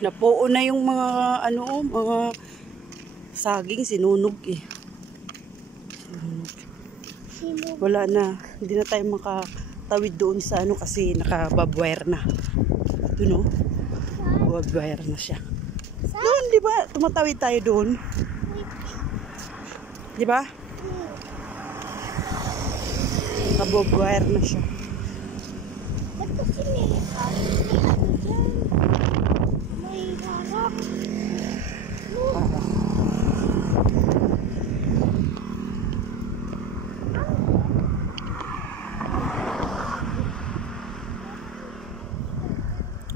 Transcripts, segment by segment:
Napuo na yung mga ano, mga saging sinunog eh. Wala na. Hindi na tayo makatawid doon sa ano kasi nakababwire na. Ito no. Babwire na siya. Doon, di ba? Tumatawid tayo doon. Di ba? Nakababwire na siya. Ba't kasi may ano dyan? May harang.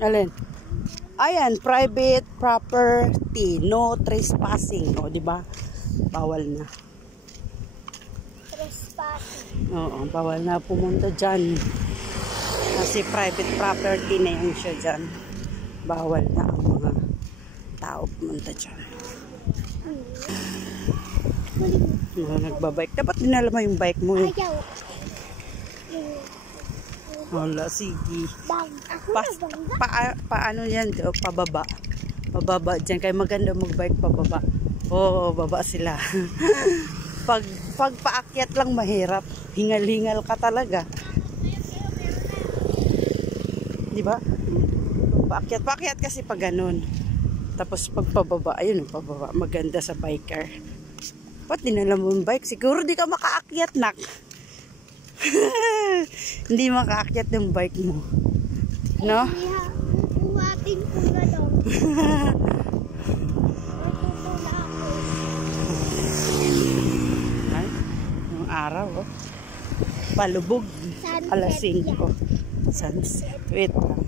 Alin? Ayan, private property, no trespassing, o di ba? Bawal na. Trespassing. Oo, bawal na pumunta diyan. Kasi private property na yun siya diyan. Bawal na ang mga tao pumunta diyan. Nagbabike. Dapat dinala mo yung bike mo eh. Ayaw. Wala, sige. Ako na bangga. Paano yan? Pababa. Pababa dyan. Kaya maganda magbike pababa. Oo, baba sila. pag paakyat lang mahirap. Hingal-hingal ka talaga. Diba? Paakyat kasi pag ganun. Tapos pag pababa, ayun, pababa. Maganda sa biker. Ba't dinala mo yung bike? Siguro di ka makaakyat, nak. Hindi makaakyat yung bike mo. No? Buhatin ko na daw. Ay, yung araw, oh. Palubog. Alas 5. Sunset. Wait lang.